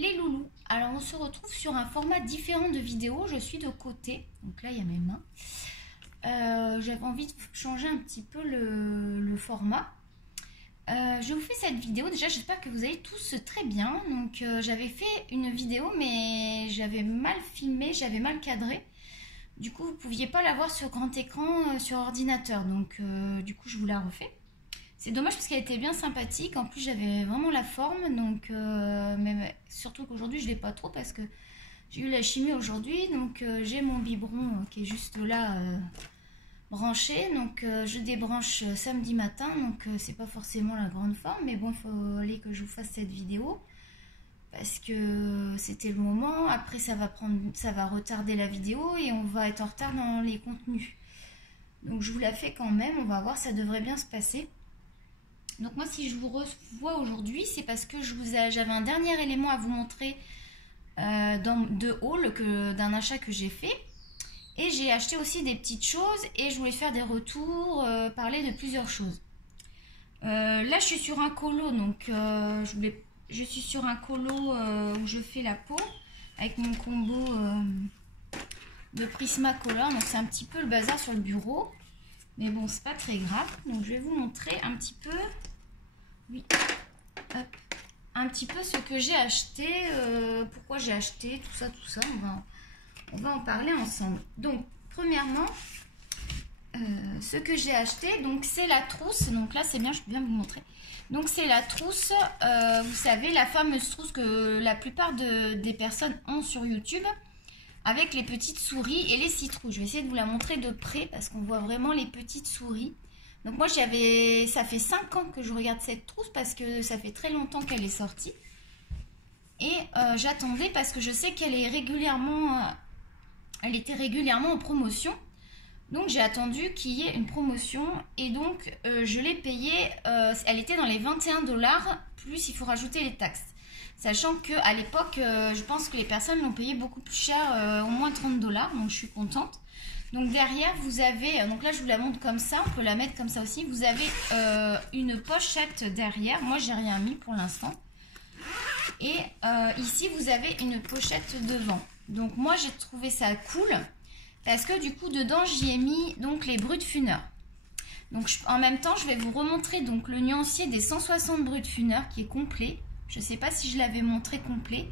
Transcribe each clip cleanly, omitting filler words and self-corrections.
les loulous. Alors on se retrouve sur un format différent de vidéo. Je suis de côté, donc là il y a mes mains. J'avais envie de changer un petit peu le format. Je vous fais cette vidéo. Déjà j'espère que vous allez tous très bien. Donc j'avais fait une vidéo mais j'avais mal filmé, j'avais mal cadré. Du coup vous ne pouviez pas la voir sur grand écran sur ordinateur. Donc du coup je vous la refais. C'est dommage parce qu'elle était bien sympathique. En plus, j'avais vraiment la forme. Donc, mais surtout qu'aujourd'hui, je ne l'ai pas trop parce que j'ai eu la chimie aujourd'hui. Donc, j'ai mon biberon qui est juste là branché. Donc, je débranche samedi matin. Donc, c'est pas forcément la grande forme. Mais bon, il fallait que je vous fasse cette vidéo parce que c'était le moment. Après, ça va retarder la vidéo et on va être en retard dans les contenus. Donc, je vous la fais quand même. On va voir, ça devrait bien se passer. Donc moi si je vous revois aujourd'hui, c'est parce que j'avais un dernier élément à vous montrer de haul d'un achat que j'ai fait. Et j'ai acheté aussi des petites choses et je voulais faire des retours, parler de plusieurs choses. Là je suis sur un colo, donc je suis sur un colo où je fais la peau avec mon combo de Prismacolor. Donc c'est un petit peu le bazar sur le bureau. Mais bon, c'est pas très grave. Donc, je vais vous montrer un petit peu, oui, hop, un petit peu ce que j'ai acheté, pourquoi j'ai acheté, tout ça. On va en parler ensemble. Donc, premièrement, ce que j'ai acheté, donc c'est la trousse. Donc là, c'est bien, je peux bien vous montrer. Donc, c'est la trousse, vous savez, la fameuse trousse que la plupart des personnes ont sur YouTube, avec les petites souris et les citrouilles. Je vais essayer de vous la montrer de près parce qu'on voit vraiment les petites souris. Donc moi, ça fait 5 ans que je regarde cette trousse parce que ça fait très longtemps qu'elle est sortie. Et j'attendais parce que je sais qu'elle est elle était régulièrement en promotion. Donc j'ai attendu qu'il y ait une promotion et donc je l'ai payée. Elle était dans les 21 $, plus il faut rajouter les taxes. Sachant qu'à l'époque, je pense que les personnes l'ont payé beaucoup plus cher, au moins 30 $. Donc, je suis contente. Donc, derrière, vous avez... Donc là, je vous la montre comme ça. On peut la mettre comme ça aussi. Vous avez une pochette derrière. Moi, j'ai rien mis pour l'instant. Et ici, vous avez une pochette devant. Donc, moi, j'ai trouvé ça cool. Parce que du coup, dedans, j'y ai mis donc les Brutfuner. Donc, en même temps, je vais vous remontrer donc, le nuancier des 160 Brutfuner qui est complet. Je ne sais pas si je l'avais montré complet.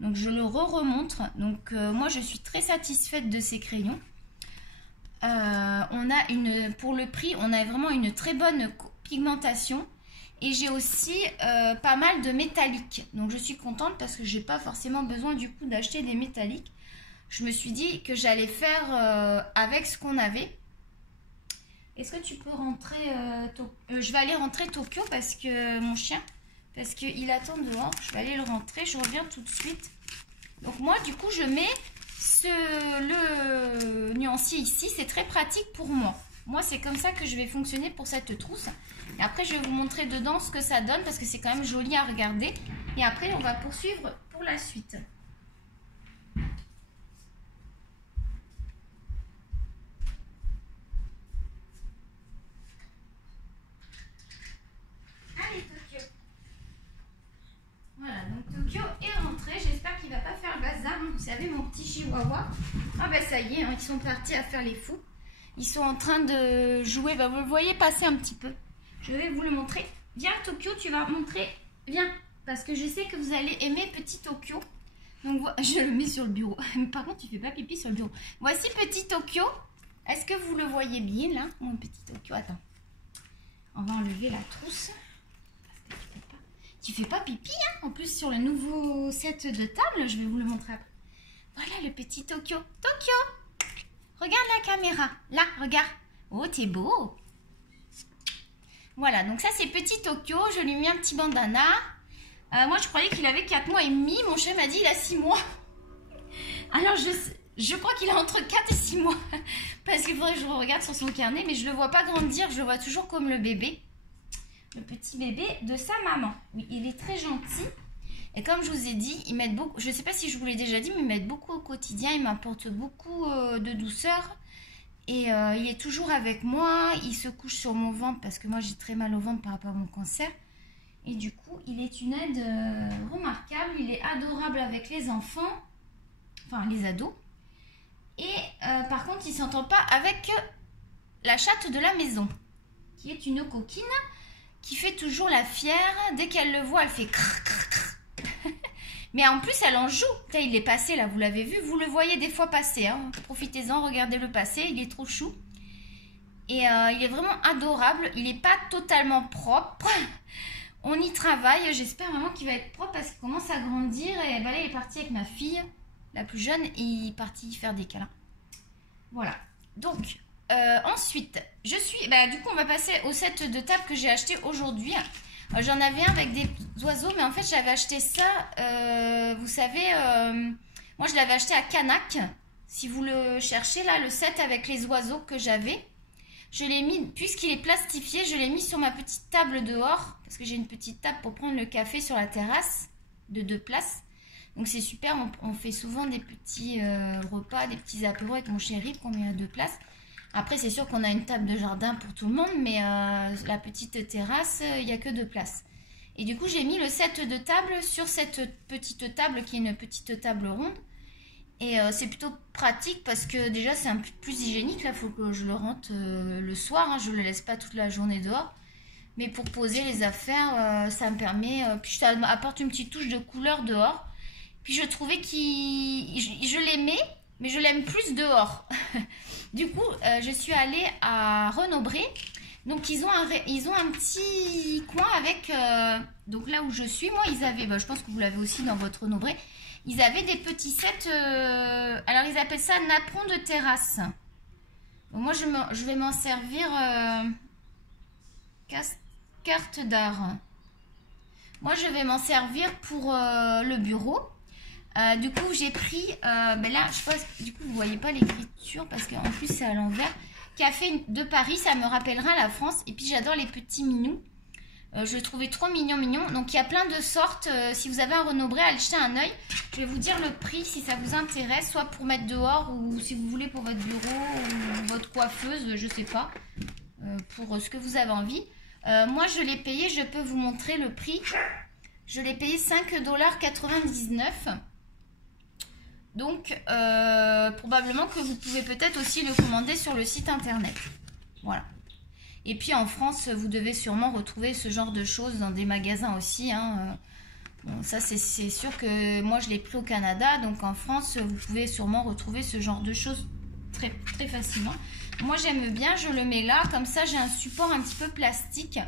Donc, je le remontre. Donc, moi, je suis très satisfaite de ces crayons. Pour le prix, on a vraiment une très bonne pigmentation. Et j'ai aussi pas mal de métalliques. Donc, je suis contente parce que je n'ai pas forcément besoin du coup d'acheter des métalliques. Je me suis dit que j'allais faire avec ce qu'on avait. Est-ce que tu peux rentrer je vais aller rentrer Tokyo parce que mon chien... Parce qu'il attend dehors. Je vais aller le rentrer. Je reviens tout de suite. Donc moi, du coup, je mets le nuancier ici. C'est très pratique pour moi. Moi, c'est comme ça que je vais fonctionner pour cette trousse. Et après, je vais vous montrer dedans ce que ça donne. Parce que c'est quand même joli à regarder. Et après, on va poursuivre pour la suite. Allez, Tokyo. Voilà, donc Tokyo est rentré. J'espère qu'il ne va pas faire le bazar. Vous savez, mon petit chihuahua. Ah ben ça y est, hein, ils sont partis à faire les fous. Ils sont en train de jouer. Ben, vous le voyez passer un petit peu. Je vais vous le montrer. Viens Tokyo, tu vas montrer. Viens, parce que je sais que vous allez aimer petit Tokyo. Donc je le mets sur le bureau. Mais par contre, tu fais pas pipi sur le bureau. Voici petit Tokyo. Est-ce que vous le voyez bien là, mon petit Tokyo? Attends. On va enlever la trousse. Tu fais pas pipi, hein? En plus, sur le nouveau set de table, je vais vous le montrer après. Voilà le petit Tokyo. Tokyo! Regarde la caméra. Là, regarde. Oh, t'es beau. Voilà, donc ça, c'est petit Tokyo. Je lui ai mis un petit bandana. Moi, je croyais qu'il avait 4 mois et demi. Mon chien m'a dit il a 6 mois. Alors, je crois qu'il a entre 4 et 6 mois. Parce qu'il faudrait que je regarde sur son carnet. Mais je ne le vois pas grandir. Je le vois toujours comme le bébé. Le petit bébé de sa maman. Oui, il est très gentil. Et comme je vous ai dit, ils m'aident beaucoup. Je ne sais pas si je vous l'ai déjà dit, mais ils m'aident beaucoup au quotidien. Il m'apporte beaucoup de douceur. Et il est toujours avec moi. Il se couche sur mon ventre parce que moi, j'ai très mal au ventre par rapport à mon cancer. Et du coup, il est une aide remarquable. il est adorable avec les enfants, enfin les ados. Et par contre, il ne s'entend pas avec la chatte de la maison, qui est une coquine qui fait toujours la fière. Dès qu'elle le voit, elle fait crrr, crrr, crrr. Mais en plus, elle en joue. Là, il est passé, là, vous l'avez vu. Vous le voyez des fois passer. Hein. Profitez-en, regardez-le passer. Il est trop chou. Et il est vraiment adorable. Il n'est pas totalement propre. On y travaille. J'espère vraiment qu'il va être propre parce qu'il commence à grandir. Et bah, là, il est parti avec ma fille, la plus jeune. Et il est parti faire des câlins. Voilà. Donc, ensuite, du coup, on va passer au set de table que j'ai acheté aujourd'hui. J'en avais un avec des oiseaux, mais en fait, j'avais acheté ça, vous savez, moi, je l'avais acheté à Canac. Si vous le cherchez, là, le set avec les oiseaux que j'avais, je l'ai mis, puisqu'il est plastifié, je l'ai mis sur ma petite table dehors, parce que j'ai une petite table pour prendre le café sur la terrasse de 2 places. Donc, c'est super, on fait souvent des petits repas, des petits apéros avec mon chéri qu'on met à 2 places. Après, c'est sûr qu'on a une table de jardin pour tout le monde, mais la petite terrasse, il n'y a que 2 places. Et du coup, j'ai mis le set de table sur cette petite table qui est une petite table ronde. Et c'est plutôt pratique parce que déjà, c'est un peu plus hygiénique. Là, il faut que je le rentre le soir. Hein, je ne le laisse pas toute la journée dehors. Mais pour poser les affaires, ça me permet... puis ça apporte une petite touche de couleur dehors. Puis je trouvais je l'aimais, mais je l'aime plus dehors. Du coup, je suis allée à Renaud-Bré. Donc, ils ont un petit coin avec... donc, là où je suis, moi, ils avaient... je pense que vous l'avez aussi dans votre Renaud-Bré. Ils avaient des petits sets... alors, ils appellent ça napperon de terrasse. Donc, moi, je vais m'en servir... carte d'art. Moi, je vais m'en servir pour le bureau. Du coup, j'ai pris, là, je pense, du coup, vous voyez pas l'écriture parce qu'en plus, c'est à l'envers. Café de Paris, ça me rappellera la France. Et puis, j'adore les petits mignons. Je le trouvais trop mignon. Donc, il y a plein de sortes. Si vous avez un Renaud-Bré, allez jeter un œil. Je vais vous dire le prix si ça vous intéresse, soit pour mettre dehors ou si vous voulez pour votre bureau ou votre coiffeuse, je sais pas, pour ce que vous avez envie. Moi, je l'ai payé, je peux vous montrer le prix. Je l'ai payé 5,99 $. Donc, probablement que vous pouvez peut-être aussi le commander sur le site internet. Voilà. Et puis, en France, vous devez sûrement retrouver ce genre de choses dans des magasins aussi. Hein. Bon, ça, c'est sûr que moi, je l'ai pris au Canada. Donc, en France, vous pouvez sûrement retrouver ce genre de choses très, très facilement. Moi, j'aime bien. Je le mets là. Comme ça, j'ai un support un petit peu plastique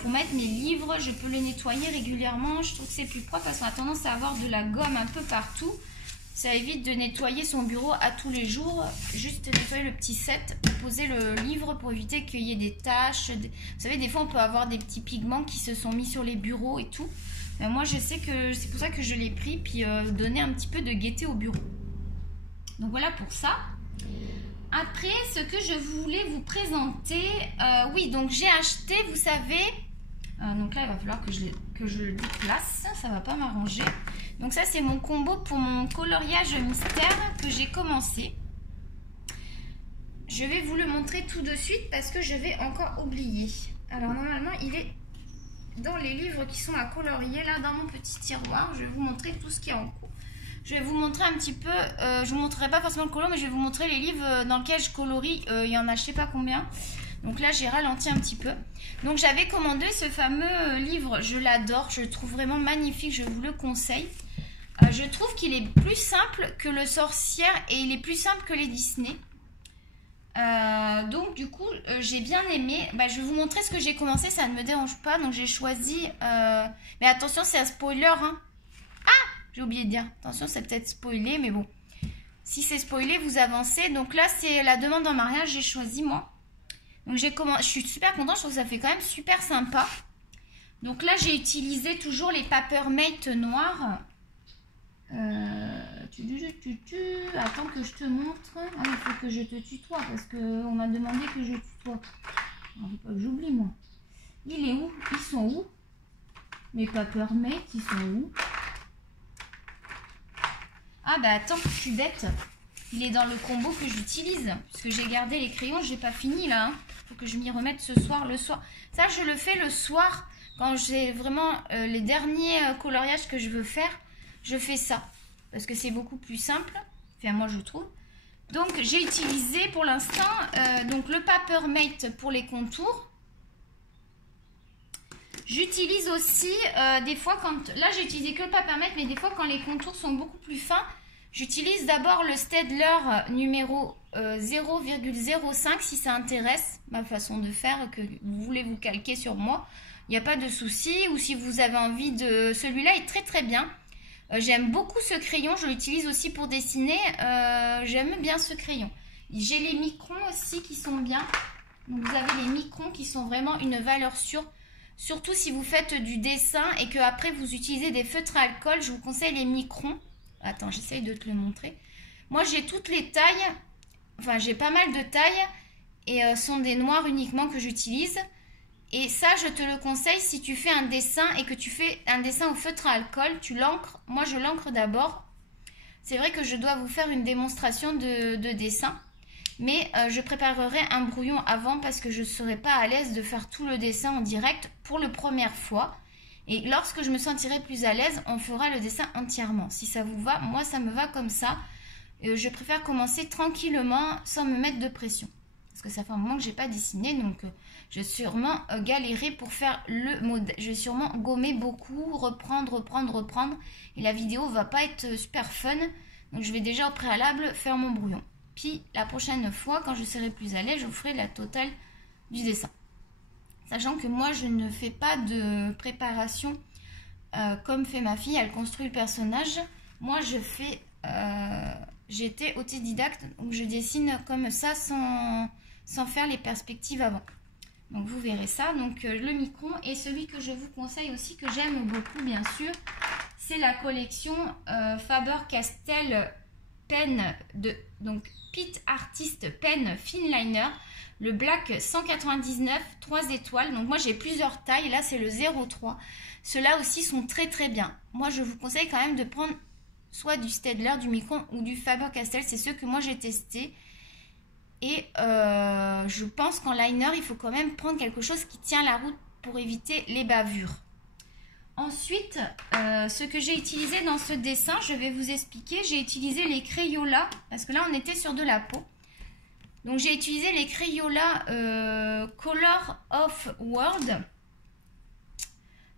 pour mettre mes livres. Je peux les nettoyer régulièrement. Je trouve que c'est plus propre parce qu'on a tendance à avoir de la gomme un peu partout. Ça évite de nettoyer son bureau à tous les jours. Juste nettoyer le petit set, poser le livre pour éviter qu'il y ait des taches. Vous savez, des fois, on peut avoir des petits pigments qui se sont mis sur les bureaux et tout. Moi, je sais que c'est pour ça que je l'ai pris, puis donner un petit peu de gaieté au bureau. Donc, voilà pour ça. Après, ce que je voulais vous présenter, oui, donc j'ai acheté, vous savez... donc là, il va falloir que je le déplace. Ça va pas m'arranger. Donc ça, c'est mon combo pour mon coloriage mystère que j'ai commencé. Je vais vous le montrer tout de suite parce que je vais encore oublier. Alors, normalement, il est dans les livres qui sont à colorier, là, dans mon petit tiroir. Je vais vous montrer tout ce qui est en cours. Je vais vous montrer un petit peu, je ne vous montrerai pas forcément le colo, mais je vais vous montrer les livres dans lesquels je colorie. Il y en a je sais pas combien. Donc là, j'ai ralenti un petit peu. Donc, j'avais commandé ce fameux livre. Je l'adore. Je le trouve vraiment magnifique. Je vous le conseille. Je trouve qu'il est plus simple que le Sorcière et il est plus simple que les Disney. Donc, du coup, j'ai bien aimé. Je vais vous montrer ce que j'ai commencé. Ça ne me dérange pas. Donc, j'ai choisi... Mais attention, c'est un spoiler. Hein. Ah! J'ai oublié de dire. Attention, c'est peut-être spoilé, mais bon. Si c'est spoilé, vous avancez. Donc là, c'est la demande en mariage. J'ai choisi, moi. Donc je suis super contente, je trouve que ça fait quand même super sympa. Donc là, j'ai utilisé toujours les Papermate noirs. Attends que je te montre. Ah, il faut que je te tutoie parce qu'on m'a demandé que je tutoie. Il faut pas que j'oublie, moi. Il est où? Ils sont où? Mes Papermate, ils sont où? Ah bah attends, je suis bête. Il est dans le combo que j'utilise. Puisque j'ai gardé les crayons, j'ai pas fini là. Faut que je m'y remette ce soir, le soir. Ça, je le fais le soir. Quand j'ai vraiment les derniers coloriages que je veux faire, je fais ça. Parce que c'est beaucoup plus simple. Enfin, moi, je trouve. Donc, j'ai utilisé pour l'instant donc le Papermate pour les contours. J'utilise aussi des fois quand... Là, j'ai utilisé que le Papermate, mais des fois quand les contours sont beaucoup plus fins, j'utilise d'abord le Staedtler numéro 0,05 si ça intéresse ma façon de faire, que vous voulez vous calquer sur moi. Il n'y a pas de souci. Ou si vous avez envie de... Celui-là est très très bien. J'aime beaucoup ce crayon. Je l'utilise aussi pour dessiner. J'aime bien ce crayon. J'ai les microns aussi qui sont bien. Donc vous avez les microns qui sont vraiment une valeur sûre. Surtout si vous faites du dessin et que après vous utilisez des feutres à alcool. Je vous conseille les microns. Attends, j'essaye de te le montrer. Moi, j'ai toutes les tailles. Enfin, j'ai pas mal de tailles. Et sont des noirs uniquement que j'utilise. Et ça, je te le conseille si tu fais un dessin et que tu fais un dessin au feutre à alcool. Tu l'encres. Moi, je l'encre d'abord. C'est vrai que je dois vous faire une démonstration de dessin. Mais je préparerai un brouillon avant parce que je ne serai pas à l'aise de faire tout le dessin en direct pour la première fois. Et lorsque je me sentirai plus à l'aise, on fera le dessin entièrement. Si ça vous va, moi ça me va comme ça. Je préfère commencer tranquillement sans me mettre de pression. Parce que ça fait un moment que je n'ai pas dessiné, donc je vais sûrement galérer pour faire le modèle. Je vais sûrement gommer beaucoup, reprendre. Et la vidéo va pas être super fun. Donc je vais déjà au préalable faire mon brouillon. Puis la prochaine fois, quand je serai plus à l'aise, je vous ferai la totale du dessin. Sachant que moi, je ne fais pas de préparation comme fait ma fille. Elle construit le personnage. Moi, je fais... J'étais autodidacte, donc je dessine comme ça sans faire les perspectives avant. Donc vous verrez ça. Donc le micron et celui que je vous conseille aussi, que j'aime beaucoup bien sûr, c'est la collection Faber-Castell Pen de... Donc Pitt Artist Pen Finliner, le Black 199, 3 étoiles. Donc moi j'ai plusieurs tailles, là c'est le 0,3. Ceux-là aussi sont très très bien. Moi je vous conseille quand même de prendre soit du Staedtler, du Micron ou du Faber-Castell. C'est ceux que moi j'ai testés. Et je pense qu'en liner, il faut quand même prendre quelque chose qui tient la route pour éviter les bavures. Ensuite, ce que j'ai utilisé dans ce dessin, je vais vous expliquer. J'ai utilisé les Crayola, parce que là, on était sur de la peau. Donc, j'ai utilisé les Crayola Color of World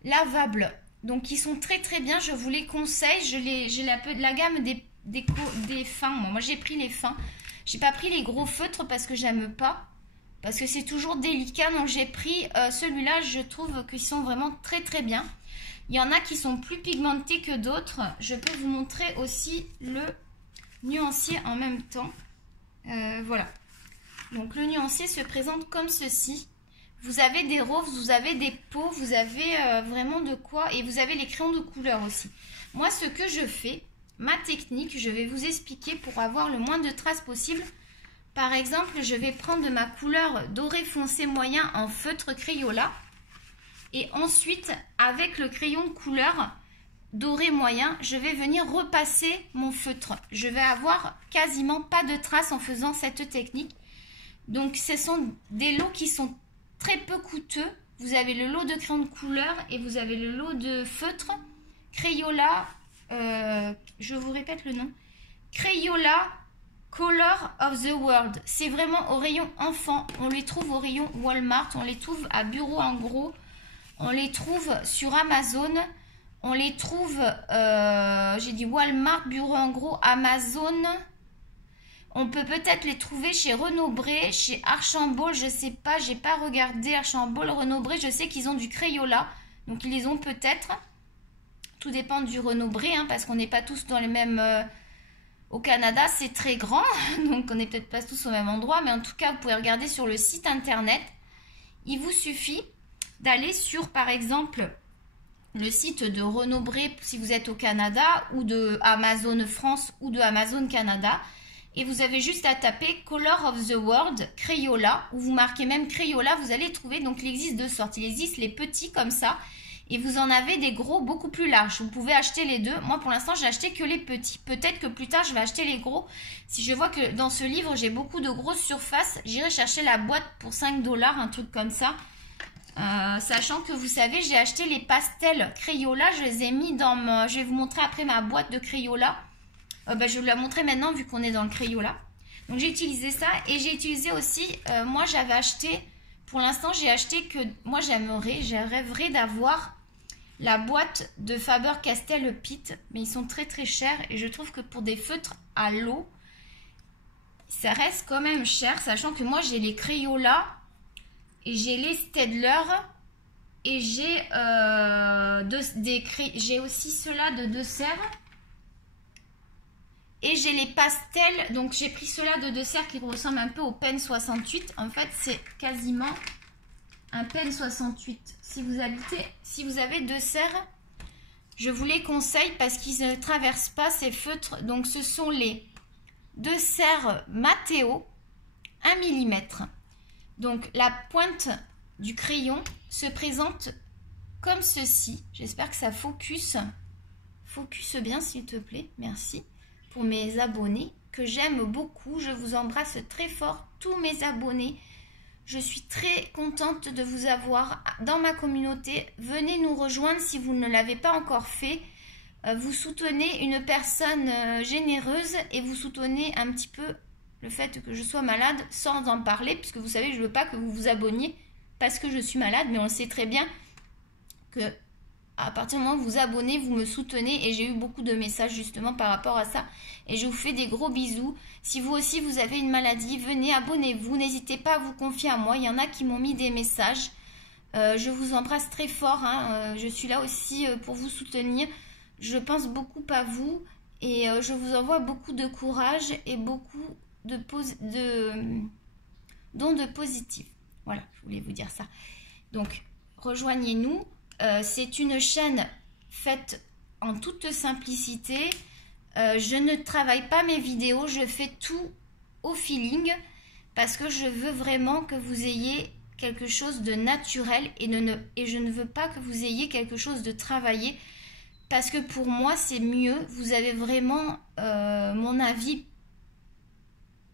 lavables. Donc, ils sont très très bien. Je vous les conseille. J'ai la gamme des fins. Moi, j'ai pris les fins. J'ai pas pris les gros feutres parce que j'aime pas. Parce que c'est toujours délicat. Donc, j'ai pris celui-là. Je trouve qu'ils sont vraiment très très bien. Il y en a qui sont plus pigmentés que d'autres. Je peux vous montrer aussi le nuancier en même temps. Voilà. Donc, le nuancier se présente comme ceci. Vous avez des roses, vous avez des peaux, vous avez vraiment de quoi. Et vous avez les crayons de couleur aussi. Moi, ce que je fais, ma technique, je vais vous expliquer pour avoir le moins de traces possible. Par exemple, je vais prendre ma couleur doré foncé moyen en feutre Crayola. Et ensuite, avec le crayon couleur doré moyen, je vais venir repasser mon feutre. Je vais avoir quasiment pas de traces en faisant cette technique. Donc, ce sont des lots qui sont très peu coûteux. Vous avez le lot de crayons de couleur et vous avez le lot de feutre Crayola. Je vous répète le nom. Crayola Color of the World. C'est vraiment au rayon enfant. On les trouve au rayon Walmart. On les trouve à Bureau en gros. On les trouve sur Amazon. On les trouve, j'ai dit Walmart, Bureau en gros, Amazon. On peut peut-être les trouver chez Renaud-Bré, chez Archambault, je sais pas, j'ai pas regardé Archambault, Renaud-Bré, je sais qu'ils ont du Crayola. Donc ils les ont peut-être. Tout dépend du Renaud-Bré, hein, parce qu'on n'est pas tous dans les mêmes... au Canada, c'est très grand, donc on n'est peut-être pas tous au même endroit. Mais en tout cas, vous pouvez regarder sur le site internet. Il vous suffit d'aller sur, par exemple, le site de Renaud-Bré si vous êtes au Canada, ou de Amazon France ou de Amazon Canada. Et vous avez juste à taper Color of the World Crayola, ou vous marquez même Crayola, vous allez trouver. Donc il existe deux sortes. Il existe les petits comme ça, et vous en avez des gros beaucoup plus larges. Vous pouvez acheter les deux. Moi pour l'instant j'ai acheté que les petits. Peut-être que plus tard je vais acheter les gros. Si je vois que dans ce livre j'ai beaucoup de grosses surfaces, j'irai chercher la boîte pour 5 $, un truc comme ça. Sachant que vous savez, j'ai acheté les pastels Crayola, je les ai mis dans je vais vous montrer après ma boîte de Crayola. Je vais vous la montrer maintenant vu qu'on est dans le Crayola. Donc j'ai utilisé ça et j'ai utilisé aussi, moi j'avais acheté, pour l'instant j'ai acheté que, moi je rêverais d'avoir la boîte de Faber-Castell Pitt, mais ils sont très très chers et je trouve que pour des feutres à l'eau, ça reste quand même cher, sachant que moi j'ai les Crayola et j'ai les Staedtler et j'ai j'ai aussi ceux-là de Dessert et j'ai les pastels, donc j'ai pris ceux-là de Dessert qui ressemblent un peu au Pen 68. En fait c'est quasiment un Pen 68. Si vous avez Dessert, je vous les conseille parce qu'ils ne traversent pas ces feutres. Donc ce sont les Dessert Matteo 1 mm. Donc la pointe du crayon se présente comme ceci. J'espère que ça focus bien s'il te plaît. Merci pour mes abonnés que j'aime beaucoup. Je vous embrasse très fort tous mes abonnés. Je suis très contente de vous avoir dans ma communauté. Venez nous rejoindre si vous ne l'avez pas encore fait. Vous soutenez une personne généreuse et vous soutenez un petit peu le fait que je sois malade sans en parler, puisque vous savez, je ne veux pas que vous vous abonniez parce que je suis malade, mais on sait très bien que à partir du moment où vous vous abonnez, vous me soutenez et j'ai eu beaucoup de messages justement par rapport à ça et je vous fais des gros bisous. Si vous aussi vous avez une maladie, venez, abonnez-vous, n'hésitez pas à vous confier à moi, il y en a qui m'ont mis des messages. Je vous embrasse très fort, hein. Je suis là aussi pour vous soutenir. Je pense beaucoup à vous et je vous envoie beaucoup de courage et beaucoup de dons de positif. Voilà, je voulais vous dire ça. Donc, rejoignez-nous. C'est une chaîne faite en toute simplicité. Je ne travaille pas mes vidéos, je fais tout au feeling parce que je veux vraiment que vous ayez quelque chose de naturel et je ne veux pas que vous ayez quelque chose de travaillé. Parce que pour moi, c'est mieux. Vous avez vraiment mon avis.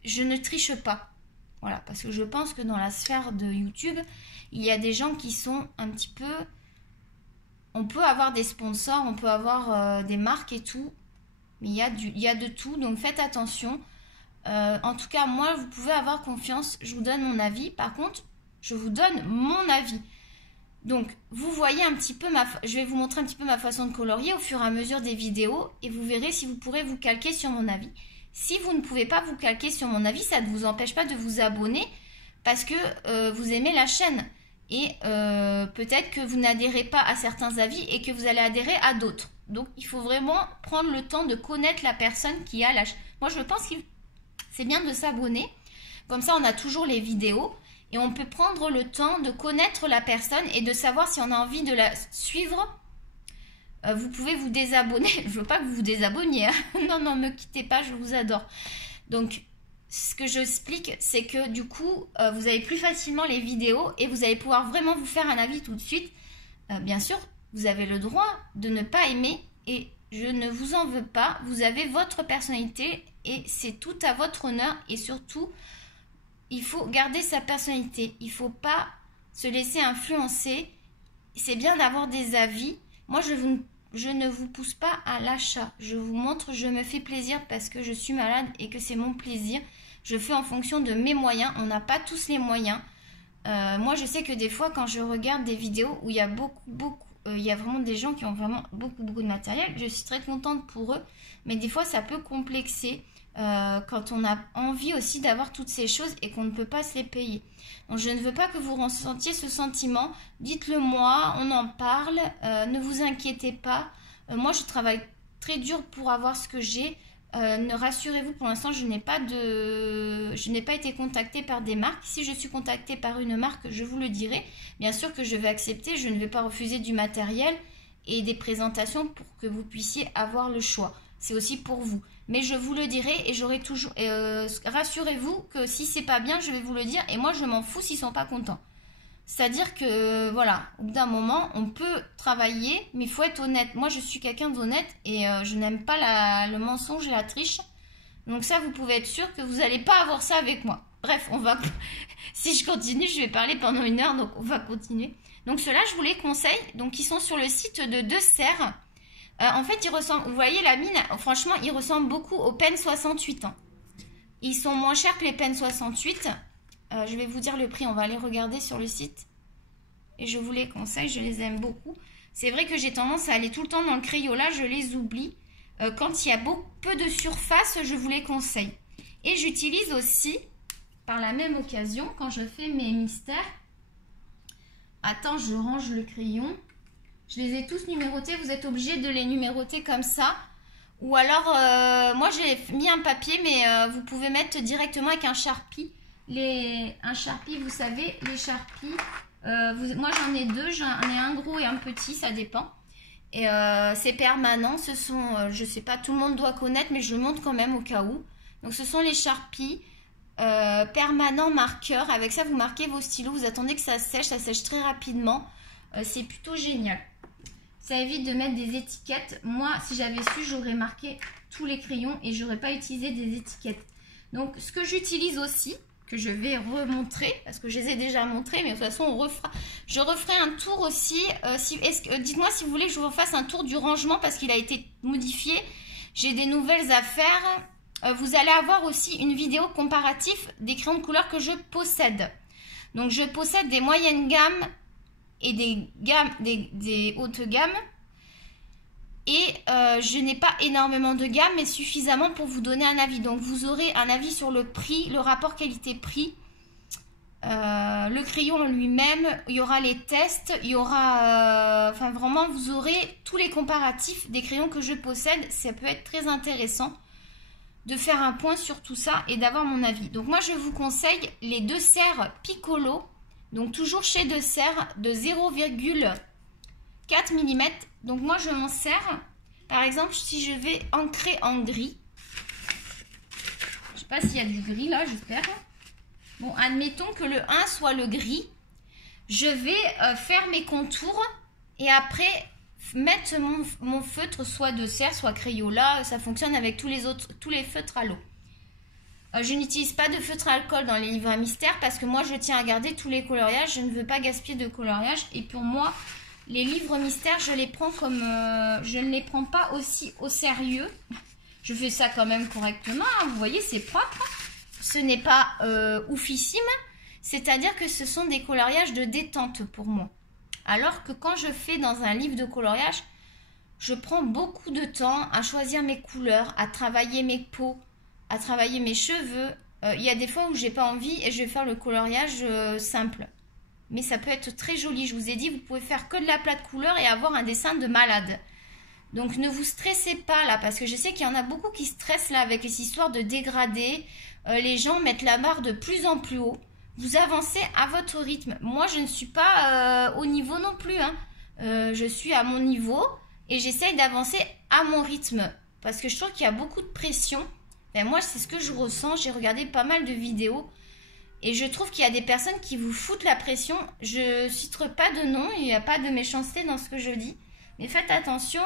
Je ne triche pas. Voilà, parce que je pense que dans la sphère de YouTube, il y a des gens qui sont un petit peu... On peut avoir des sponsors, on peut avoir des marques et tout. Mais il y a de tout, donc faites attention. En tout cas, moi, vous pouvez avoir confiance. Je vous donne mon avis. Par contre, je vous donne mon avis. Donc, vous voyez un petit peu je vais vous montrer un petit peu ma façon de colorier au fur et à mesure des vidéos et vous verrez si vous pourrez vous calquer sur mon avis. Si vous ne pouvez pas vous calquer sur mon avis, ça ne vous empêche pas de vous abonner parce que vous aimez la chaîne et peut-être que vous n'adhérez pas à certains avis et que vous allez adhérer à d'autres. Donc, il faut vraiment prendre le temps de connaître la personne qui a la chaîne. Moi, je pense que c'est bien de s'abonner. Comme ça, on a toujours les vidéos. Et on peut prendre le temps de connaître la personne et de savoir si on a envie de la suivre. Vous pouvez vous désabonner. Je ne veux pas que vous vous désabonniez. Hein. Non, non, me quittez pas, je vous adore. Donc, ce que j'explique, c'est que du coup, vous avez plus facilement les vidéos et vous allez pouvoir vraiment vous faire un avis tout de suite. Bien sûr, vous avez le droit de ne pas aimer et je ne vous en veux pas. Vous avez votre personnalité et c'est tout à votre honneur et surtout... Il faut garder sa personnalité. Il ne faut pas se laisser influencer. C'est bien d'avoir des avis. Moi, je ne vous pousse pas à l'achat. Je vous montre, je me fais plaisir parce que je suis malade et que c'est mon plaisir. Je fais en fonction de mes moyens. On n'a pas tous les moyens. Moi, je sais que des fois, quand je regarde des vidéos où il y a il y a vraiment des gens qui ont vraiment beaucoup de matériel, je suis très contente pour eux. Mais des fois, ça peut complexer. Quand on a envie aussi d'avoir toutes ces choses et qu'on ne peut pas se les payer. Donc je ne veux pas que vous ressentiez ce sentiment. Dites-le moi, on en parle, ne vous inquiétez pas. Moi je travaille très dur pour avoir ce que j'ai. Rassurez-vous, pour l'instant je n'ai pas été contactée par des marques. Si je suis contactée par une marque, je vous le dirai. Bien sûr que je vais accepter, je ne vais pas refuser du matériel et des présentations pour que vous puissiez avoir le choix. C'est aussi pour vous. Mais je vous le dirai et j'aurai toujours... rassurez-vous que si c'est pas bien, je vais vous le dire. Et moi, je m'en fous s'ils sont pas contents. C'est-à-dire que, voilà, au bout d'un moment, on peut travailler, mais il faut être honnête. Moi, je suis quelqu'un d'honnête et je n'aime pas le mensonge et la triche. Donc ça, vous pouvez être sûr que vous n'allez pas avoir ça avec moi. Bref, on va... si je continue, je vais parler pendant 1 heure, donc on va continuer. Donc ceux-là, je vous les conseille. Donc ils sont sur le site de Deux Serres. En fait, ils ressemblent, vous voyez la mine, franchement, ils ressemblent beaucoup aux Pen 68. Hein. Ils sont moins chers que les Pen 68. Je vais vous dire le prix, on va aller regarder sur le site. Et je vous les conseille, je les aime beaucoup. C'est vrai que j'ai tendance à aller tout le temps dans le Crayola, je les oublie. Quand il y a peu de surface, je vous les conseille. Et j'utilise aussi, par la même occasion, quand je fais mes mystères. Attends, je range le crayon. Je les ai tous numérotés, vous êtes obligés de les numéroter comme ça. Ou alors, moi j'ai mis un papier, mais vous pouvez mettre directement avec un Sharpie. Un Sharpie, vous savez, les Sharpies, moi j'en ai deux, j'en ai un gros et un petit, ça dépend. Et c'est permanent, ce sont, je sais pas, tout le monde doit connaître, mais je le montre quand même au cas où. Donc ce sont les Sharpies permanents marqueurs. Avec ça, vous marquez vos stylos, vous attendez que ça sèche très rapidement. C'est plutôt génial. Ça évite de mettre des étiquettes. Moi, si j'avais su, j'aurais marqué tous les crayons et j'aurais pas utilisé des étiquettes. Donc, ce que j'utilise aussi, que je vais remontrer, parce que je les ai déjà montrés, mais de toute façon, je referai un tour aussi. Dites-moi si vous voulez que je vous refasse un tour du rangement, parce qu'il a été modifié. J'ai des nouvelles affaires. Vous allez avoir aussi une vidéo comparative des crayons de couleur que je possède. Donc, je possède des moyennes gammes et des hautes gammes. Et je n'ai pas énormément de gamme, mais suffisamment pour vous donner un avis. Donc vous aurez un avis sur le prix, le rapport qualité-prix, le crayon lui-même, il y aura les tests, il y aura... enfin vraiment, vous aurez tous les comparatifs des crayons que je possède. Ça peut être très intéressant de faire un point sur tout ça et d'avoir mon avis. Donc moi, je vous conseille les Deux Serres Piccolo. Donc toujours chez Deux Serres de 0,4 mm. Donc moi je m'en sers. Par exemple, si je vais ancrer en gris. Je sais pas s'il y a du gris là, j'espère. Bon, admettons que le 1 soit le gris. Je vais faire mes contours et après mettre mon feutre soit de serre, soit Crayola. Ça fonctionne avec tous les feutres à l'eau. Je n'utilise pas de feutre à alcool dans les livres à mystère parce que moi je tiens à garder tous les coloriages. Je ne veux pas gaspiller de coloriage. Et pour moi, les livres mystères, je les prends comme... je ne les prends pas aussi au sérieux. Je fais ça quand même correctement. Hein. Vous voyez, c'est propre. Ce n'est pas oufissime. C'est-à-dire que ce sont des coloriages de détente pour moi. Alors que quand je fais dans un livre de coloriage, je prends beaucoup de temps à choisir mes couleurs, à travailler mes peaux, à travailler mes cheveux. Il y a des fois où j'ai pas envie et je vais faire le coloriage simple. Mais ça peut être très joli. Je vous ai dit, vous pouvez faire que de la plate couleur et avoir un dessin de malade. Donc ne vous stressez pas là, parce que je sais qu'il y en a beaucoup qui stressent là avec les histoires de dégradés. Les gens mettent la barre de plus en plus haut. Vous avancez à votre rythme. Moi, je ne suis pas au niveau non plus. Hein. Je suis à mon niveau et j'essaye d'avancer à mon rythme. Parce que je trouve qu'il y a beaucoup de pression. Ben, moi, c'est ce que je ressens. J'ai regardé pas mal de vidéos. Et je trouve qu'il y a des personnes qui vous foutent la pression. Je ne citerai pas de nom, il n'y a pas de méchanceté dans ce que je dis. Mais faites attention,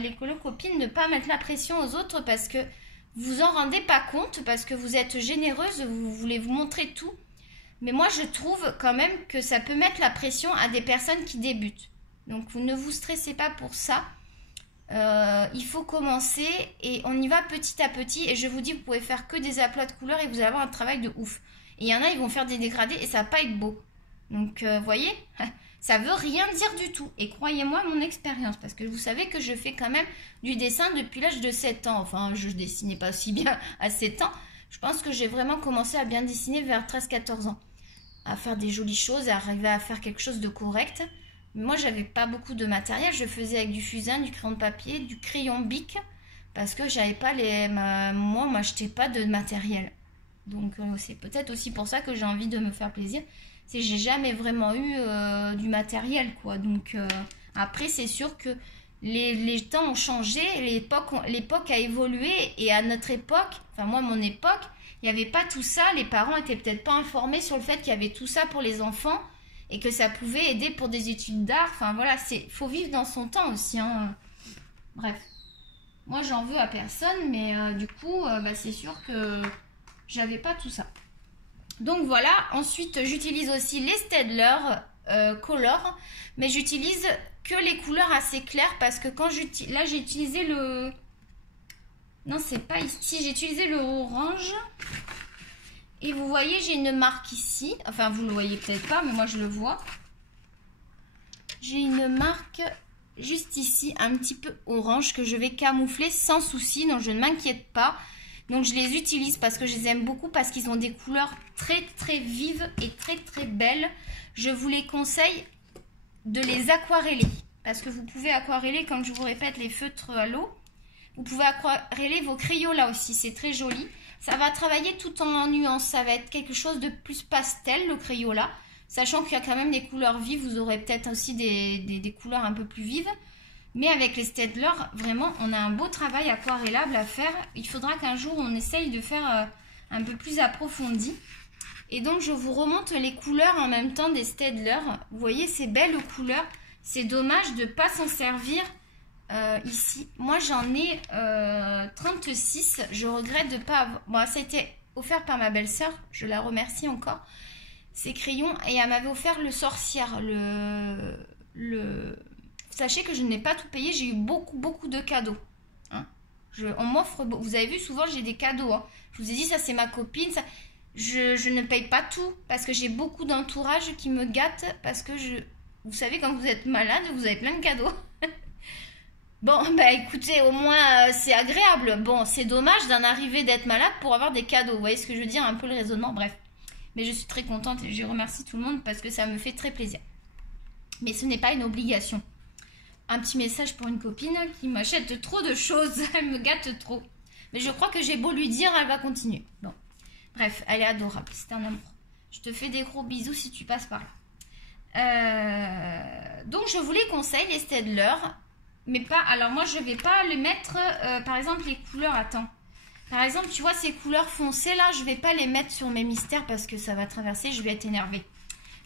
les copines, ne pas mettre la pression aux autres parce que vous vous en rendez pas compte, parce que vous êtes généreuse, vous voulez vous montrer tout. Mais moi, je trouve quand même que ça peut mettre la pression à des personnes qui débutent. Donc, vous ne vous stressez pas pour ça. Il faut commencer et on y va petit à petit. Et je vous dis, vous pouvez faire que des aplats de couleurs et vous allez avoir un travail de ouf. Et il y en a, ils vont faire des dégradés et ça va pas être beau. Donc, vous voyez, ça veut rien dire du tout. Et croyez-moi, mon expérience, parce que vous savez que je fais quand même du dessin depuis l'âge de 7 ans. Enfin, je dessinais pas si bien à 7 ans. Je pense que j'ai vraiment commencé à bien dessiner vers 13-14 ans. À faire des jolies choses, à arriver à faire quelque chose de correct. Mais moi, j'avais pas beaucoup de matériel. Je faisais avec du fusain, du crayon de papier, du crayon Bic. Parce que j'avais pas moi, on m'achetait pas de matériel. Donc c'est peut-être aussi pour ça que j'ai envie de me faire plaisir. C'est que j'ai jamais vraiment eu du matériel, quoi. Donc après, c'est sûr que les temps ont changé, l'époque a évolué. Et à notre époque, enfin moi, mon époque, il n'y avait pas tout ça. Les parents étaient peut-être pas informés sur le fait qu'il y avait tout ça pour les enfants. Et que ça pouvait aider pour des études d'art. Enfin voilà, faut vivre dans son temps aussi. Hein. Bref. Moi, j'en veux à personne. Mais du coup, c'est sûr que... j'avais pas tout ça. Donc voilà, ensuite j'utilise aussi les Staedtler color, mais j'utilise que les couleurs assez claires parce que quand j'utilise, là j'ai utilisé le, non c'est pas ici, j'ai utilisé le orange et vous voyez j'ai une marque ici, enfin vous le voyez peut-être pas mais moi je le vois, j'ai une marque juste ici un petit peu orange que je vais camoufler sans souci, donc je ne m'inquiète pas. Donc je les utilise parce que je les aime beaucoup, parce qu'ils ont des couleurs très très vives et très très belles. Je vous les conseille de les aquareller, parce que vous pouvez aquareller, comme je vous répète, les feutres à l'eau. Vous pouvez aquareller vos crayons là aussi, c'est très joli. Ça va travailler tout en nuances, ça va être quelque chose de plus pastel le crayon là. Sachant qu'il y a quand même des couleurs vives, vous aurez peut-être aussi des couleurs un peu plus vives. Mais avec les Staedtler, vraiment, on a un beau travail aquarellable à faire. Il faudra qu'un jour, on essaye de faire un peu plus approfondi. Et donc, je vous remonte les couleurs en même temps des Staedtler. Vous voyez, ces belles couleurs. C'est dommage de ne pas s'en servir ici. Moi, j'en ai 36. Je regrette de ne pas avoir... Bon, ça a été offert par ma belle-sœur. Je la remercie encore. Ces crayons. Et elle m'avait offert le sorcière. Sachez que je n'ai pas tout payé, j'ai eu beaucoup de cadeaux. Hein, on m'offre, vous avez vu, souvent j'ai des cadeaux. Hein. Je vous ai dit, ça c'est ma copine. Ça, je ne paye pas tout parce que j'ai beaucoup d'entourage qui me gâte. Parce que vous savez, quand vous êtes malade, vous avez plein de cadeaux. Bon, bah écoutez, au moins c'est agréable. Bon, c'est dommage d'en arriver d'être malade pour avoir des cadeaux. Vous voyez ce que je veux dire, un peu le raisonnement, bref. Mais je suis très contente et je remercie tout le monde parce que ça me fait très plaisir. Mais ce n'est pas une obligation. Un petit message pour une copine qui m'achète trop de choses. Elle me gâte trop. Mais je crois que j'ai beau lui dire, elle va continuer. Bon. Bref, elle est adorable. C'est un amour. Je te fais des gros bisous si tu passes par là. Donc, je vous les conseille, les Staedtler. Mais pas... Alors, moi, je ne vais pas les mettre... par exemple, les couleurs... Attends. Par exemple, tu vois, ces couleurs foncées, là, je ne vais pas les mettre sur mes mystères parce que ça va traverser. Je vais être énervée.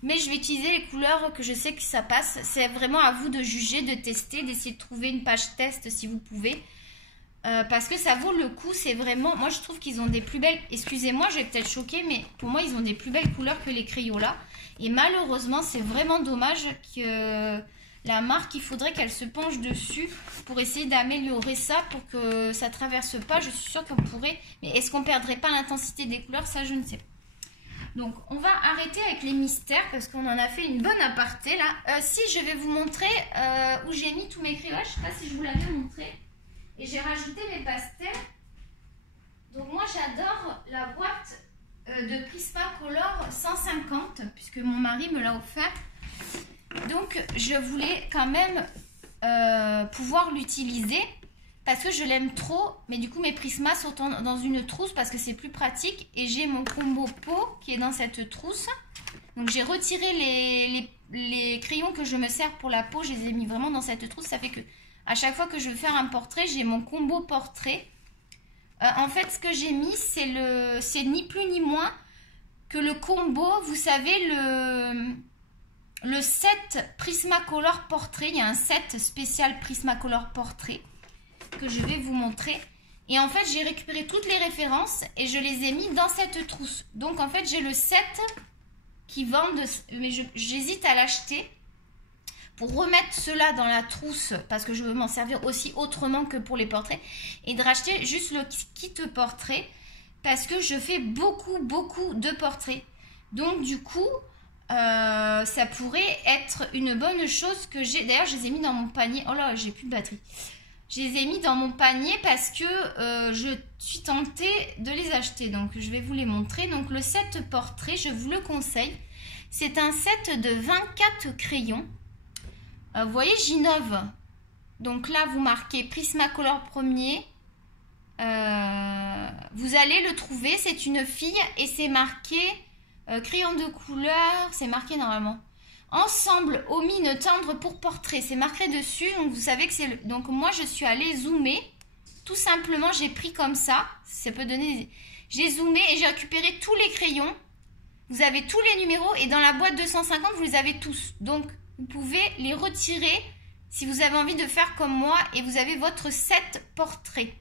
Mais je vais utiliser les couleurs que je sais que ça passe. C'est vraiment à vous de juger, de tester, d'essayer de trouver une page test si vous pouvez. Parce que ça vaut le coup. C'est vraiment... Moi, je trouve qu'ils ont des plus belles... Excusez-moi, je vais peut-être choquer, mais pour moi, ils ont des plus belles couleurs que les crayons là. Et malheureusement, c'est vraiment dommage que la marque, il faudrait qu'elle se penche dessus pour essayer d'améliorer ça, pour que ça ne traverse pas. Je suis sûre qu'on pourrait... Mais est-ce qu'on ne perdrait pas l'intensité des couleurs? Ça, je ne sais pas. Donc, on va arrêter avec les mystères parce qu'on en a fait une bonne aparté là. Si, je vais vous montrer où j'ai mis tous mes crayons. Je ne sais pas si je vous l'avais montré. Et j'ai rajouté mes pastels. Donc, moi, j'adore la boîte de Prismacolor 150 puisque mon mari me l'a offert. Donc, je voulais quand même pouvoir l'utiliser. Parce que je l'aime trop, mais du coup mes prismas sont dans une trousse parce que c'est plus pratique. Et j'ai mon combo peau qui est dans cette trousse. Donc j'ai retiré les crayons que je me sers pour la peau, je les ai mis vraiment dans cette trousse. Ça fait que à chaque fois que je veux faire un portrait, j'ai mon combo portrait. En fait, ce que j'ai mis, c'est ni plus ni moins que le combo, vous savez, le set Prismacolor portrait. Il y a un set spécial Prismacolor portrait que je vais vous montrer. Et en fait, j'ai récupéré toutes les références et je les ai mis dans cette trousse. Donc, en fait, j'ai le set qui vendent, mais j'hésite à l'acheter pour remettre cela dans la trousse parce que je veux m'en servir aussi autrement que pour les portraits et de racheter juste le kit portrait parce que je fais beaucoup de portraits. Donc, du coup, ça pourrait être une bonne chose que j'ai. D'ailleurs, je les ai mis dans mon panier. Oh là, j'ai plus de batterie. Je les ai mis dans mon panier parce que je suis tentée de les acheter. Donc, je vais vous les montrer. Donc, le set portrait, je vous le conseille. C'est un set de 24 crayons. Vous voyez, j'innove. Donc là, vous marquez Prismacolor premier. Vous allez le trouver. C'est une fille et c'est marqué crayon de couleur. C'est marqué normalement. Ensemble aux mines tendres pour portrait, c'est marqué dessus, donc vous savez que c'est le... Donc moi je suis allée zoomer, tout simplement j'ai pris comme ça peut donner... J'ai zoomé et j'ai récupéré tous les crayons, vous avez tous les numéros et dans la boîte 250 vous les avez tous. Donc vous pouvez les retirer si vous avez envie de faire comme moi et vous avez votre set portrait.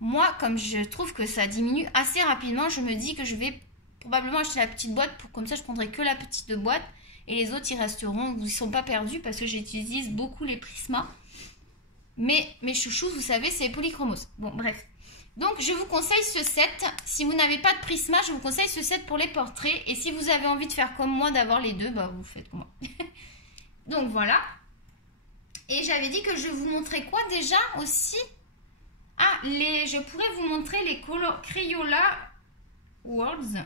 Moi comme je trouve que ça diminue assez rapidement, je me dis que je vais probablement acheter la petite boîte, pour comme ça je prendrai que la petite boîte. Et les autres, ils resteront, ils ne sont pas perdus parce que j'utilise beaucoup les Prisma. Mais mes chouchous, vous savez, c'est polychromose. Bon, bref. Donc, je vous conseille ce set. Si vous n'avez pas de Prisma, je vous conseille ce set pour les portraits. Et si vous avez envie de faire comme moi, d'avoir les deux, bah, vous faites comme moi. Donc, voilà. Et j'avais dit que je vous montrais quoi déjà aussi? Ah, je pourrais vous montrer les Crayola Worlds.